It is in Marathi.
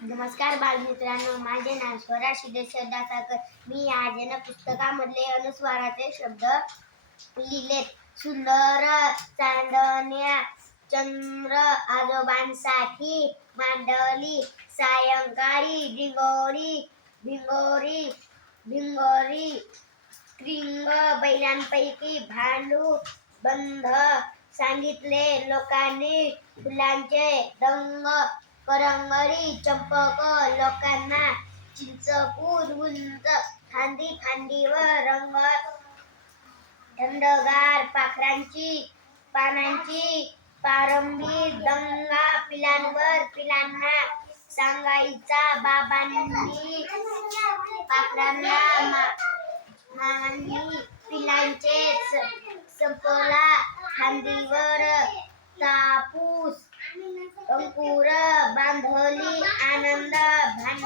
नमस्कार बालमित्रांनो, माझे नाव स्वरा सिद्धेश्वर दासाकर. मी आज पुस्तकामधले अनुस्वाराचे शब्द लिहिलेत. सुंदर चांदण्या चंद्र आजोबांसाठी मांडली सायंकाळी भिंगोरी भिंगोरी भिंगोरी क्रिंग बैलांपैकी भांडू बंध सांगितले लोकांनी फुलांचे दंग करंगळी चंपक लोकांना चिंचपूर उंच फांदी फांदीवर रंग थंडगार पानांची पारंबी दंगा पिलांवर पिलांना सांगायचा बाबांनी पाखरांना मामांनी पिलांचे संपला फांदीवर तापूस अंकुर बांधली आनंद भांड